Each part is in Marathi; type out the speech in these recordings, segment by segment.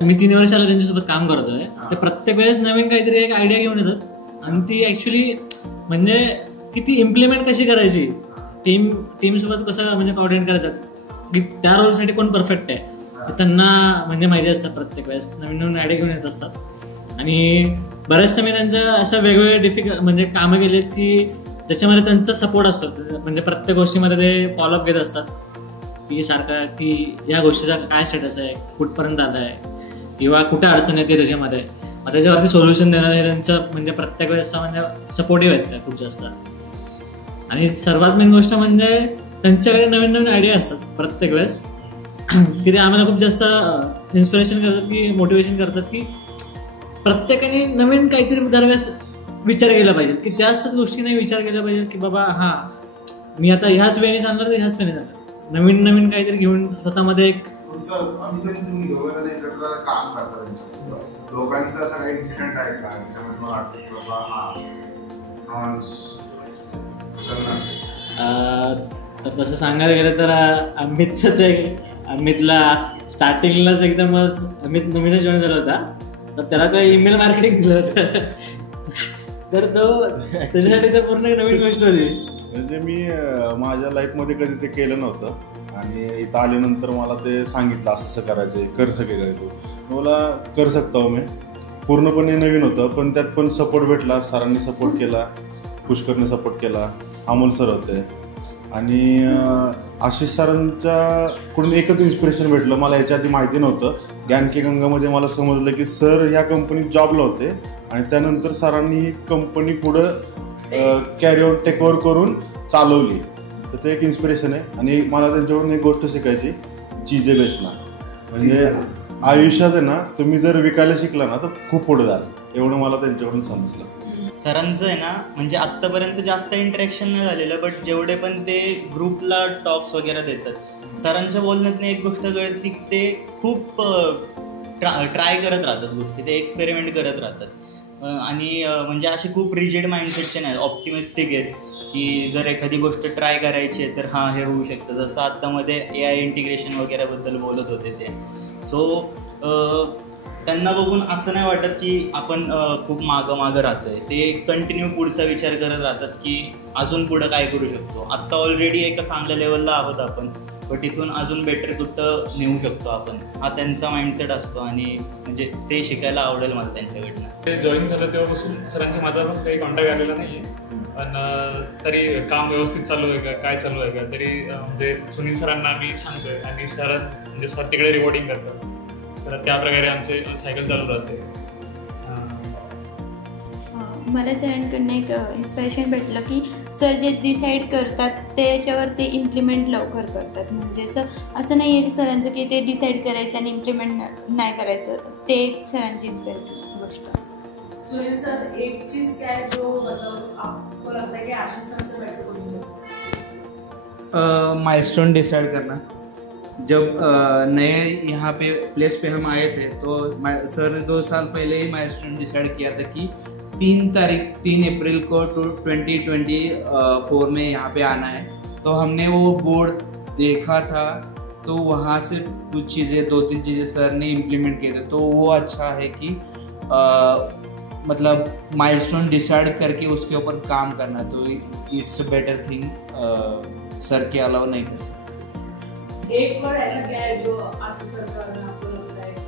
मी 3 वर्षाला त्यांच्यासोबत काम करतोय. ते प्रत्येक वेळेस नवीन काहीतरी एक आयडिया घेऊन येतात आणि ती ऍक्च्युली म्हणजे किती इम्प्लिमेंट कशी करायची, टीमसोबत कसं म्हणजे कोऑर्डिनेट करायचं की त्या रोलसाठी कोण परफेक्ट आहे त्यांना म्हणजे माहिती असतात. प्रत्येक वेळेस नवीन नवीन आयडिया घेऊन येत असतात आणि बऱ्याचशा मी त्यांच्या अशा वेगवेगळ्या म्हणजे कामं केलीत की त्याच्यामध्ये त्यांचा सपोर्ट असतो. म्हणजे प्रत्येक गोष्टीमध्ये ते फॉलोअप घेत असतात की सारखा की या गोष्टीचा काय स्टेटस आहे, कुठपर्यंत आला आहे किंवा कुठे अडचण येते त्याच्यामध्ये, मग त्याच्यावरती सोल्युशन देणारे त्यांचं म्हणजे प्रत्येक वेळेस म्हणजे सपोर्टिव्ह आहेत त्या खूप जास्त. आणि सर्वात मेन गोष्ट म्हणजे त्यांच्याकडे नवीन नवीन आयडिया असतात प्रत्येक वेळेस की ते आम्हाला खूप जास्त इन्स्पिरेशन करतात की मोटिवेशन करतात की प्रत्येकाने नवीन काहीतरी दरवेळेस विचार केला पाहिजे की त्याच गोष्टी नाही विचार केला पाहिजे की बाबा हां मी आता ह्याच वेळी जाणार तर ह्याच वेळी जाणार, नवीन नवीन काहीतरी घेऊन स्वतःमध्ये एक तुम्ही दोघांना एकत्र काम करता, दोघांचा सगळा इन्सिडेंट आहे का त्याच्यामध्ये मला वाटतं की बाबा तर तसं सांगायला गेलं तर अमितचंच आहे. अमितला स्टार्टिंगलाच एकदमच अमित नवीनच जॉईन झाला होता तर त्याला तो ईमेल मार्केटिंग दिलं होतं तर तो त्याच्यासाठी तर पूर्ण नवीन गोष्ट होती. म्हणजे मी माझ्या लाईफमध्ये कधी ते केलं नव्हतं आणि इथं आल्यानंतर मला ते सांगितलं असं असं करायचं आहे, कर सगळे काय तू मला कर सकता हो. मी पूर्णपणे नवीन होतं पण त्यात पण सपोर्ट भेटला, सरांनी सपोर्ट केला, पुष्करने सपोर्ट केला, अमोल सर होते आणि आशिष सरांच्याकडून एकच इन्स्पिरेशन भेटलं. मला याच्या आधी माहिती नव्हतं. ज्ञान की गंगामध्ये मला समजलं की सर ह्या कंपनीत जॉबला होते आणि त्यानंतर सरांनी ही कंपनी पुढं कॅरी आउट टेक ओव्हर करून चालवली. तर ते एक इन्स्पिरेशन आहे. आणि मला त्यांच्याकडून एक गोष्ट शिकायची, चीजे बेचना. म्हणजे आयुष्यात आहे ना तुम्ही जर विकायला शिकला ना तर खूप पुढे जाल, एवढं मला त्यांच्याकडून समजलं. सरांचं आहे ना म्हणजे आत्तापर्यंत जास्त इंटरॅक्शन नाही झालेलं बट जेवढे पण ते ग्रुपला टॉक्स वगैरे देतात सरांच्या बोलण्यात एक गोष्ट कळते की ते खूप ट्राय करत राहतात गोष्टी, ते एक्सपेरिमेंट करत राहतात आणि म्हणजे असे खूप रिजिड माइंडसेटचे नाही, ऑप्टिमिस्टिक आहेत की जर एखादी गोष्ट ट्राय करायची आहे तर हां हे होऊ शकतं. जसं आत्तामध्ये AI इंटिग्रेशन वगैरेबद्दल बोलत होते ते. सो त्यांना बघून असं नाही वाटत की आपण खूप मागं राहतोय. ते कंटिन्यू पुढचा विचार करत राहतात की अजून पुढं काय करू शकतो. आत्ता ऑलरेडी एका चांगल्या लेवलला आहोत आपण बट इथून अजून बेटर कुठं नेऊ शकतो आपण, हा त्यांचा माइंडसेट असतो आणि म्हणजे ते शिकायला आवडेल मला त्यांच्याकडनं. ते जॉईन झालं तेव्हापासून सरांचा माझा पण काही कॉन्टॅक्ट आलेला नाही आहे पण तरी काम व्यवस्थित चालू आहे का काय चालू आहे का तरी म्हणजे सुनील सरांना आम्ही सांगतोय आणि सर म्हणजे सर तिकडे रिपोर्टिंग करतात तर त्याप्रकारे आमचे सायकल चालू राहते. मला सरांकडनं एक इन्स्पिरेशन भेटलं की सर जे डिसाईड करतात त्याच्यावर ते इम्प्लिमेंट लवकर करतात. म्हणजे असं नाही आहे की सरांचं की ते डिसाईड करायचं आणि इम्प्लिमेंट नाही करायचं, ते एक सरांची इन्स्पिरेशन गोष्ट. सुनील सर, एक चीज़ क्या है जो मतलब आपको लगता है कि आशीष सर से बेटर कोई नहीं हो सकता? माइलस्टोन डिसाइड करना. जब नए यहाँ पे प्लेस पे हम आए थे तो सर ने 2 साल पहले ही माइलस्टोन डिसाइड किया था कि 3 अप्रैल को 2024 में यहाँ पे आना है. तो हमने वो बोर्ड देखा था तो वहाँ से कुछ चीज़ें 2-3 चीज़ें सर ने इम्प्लीमेंट किए थे. तो वो अच्छा है कि मतलब माइलस्टोन डिसाइड करके उसके ऊपर काम करना, तो it's a better thing. Sir के अलावा नहीं कर सकते. एक वर्ड ऐसा क्या है जो आपको सर का आपको लगता है कि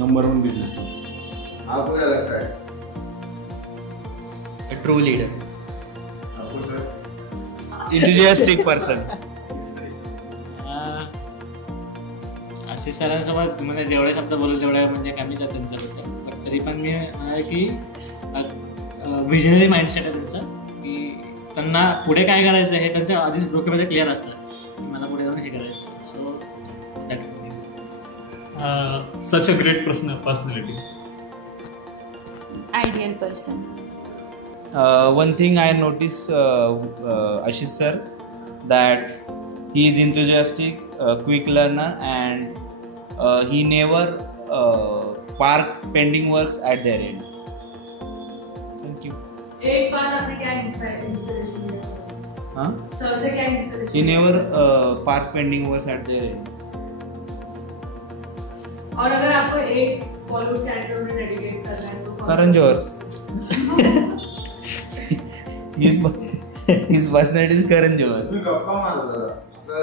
नंबर 1 बिजनेस. आपको क्या लगता है? A true leader. आपको सर? Enthusiastic person. आशिष सरांसोबत म्हणजे जेवढे शब्द बोलू तेवढे म्हणजे कमीच आहे त्यांच्याबद्दल. पण तरी पण मी म्हणाल की विजनरी माइंडसेट आहे त्यांचं की त्यांना पुढे काय करायचं हे त्यांच्या आधीच डोक्यामध्ये क्लिअर असतं की मला पुढे जाऊन हे करायचं. So that such a great personality. Ideal person. One thing I noticed Ashish sir that he is enthusiastic, quick learner, and he never park pending works at their end. Thank you. एक बार आपने क्या इंस्पिरेशन लिया सर? हाँ? सर से क्या inspiration? He never park pending works at their end. और अगर आपको एक बॉलीवुड कैरेक्टर में डेडिकेट करना है तो Karan Johar. His personality is Karan Johar. तुम्ही गप्पा मारा जरा असं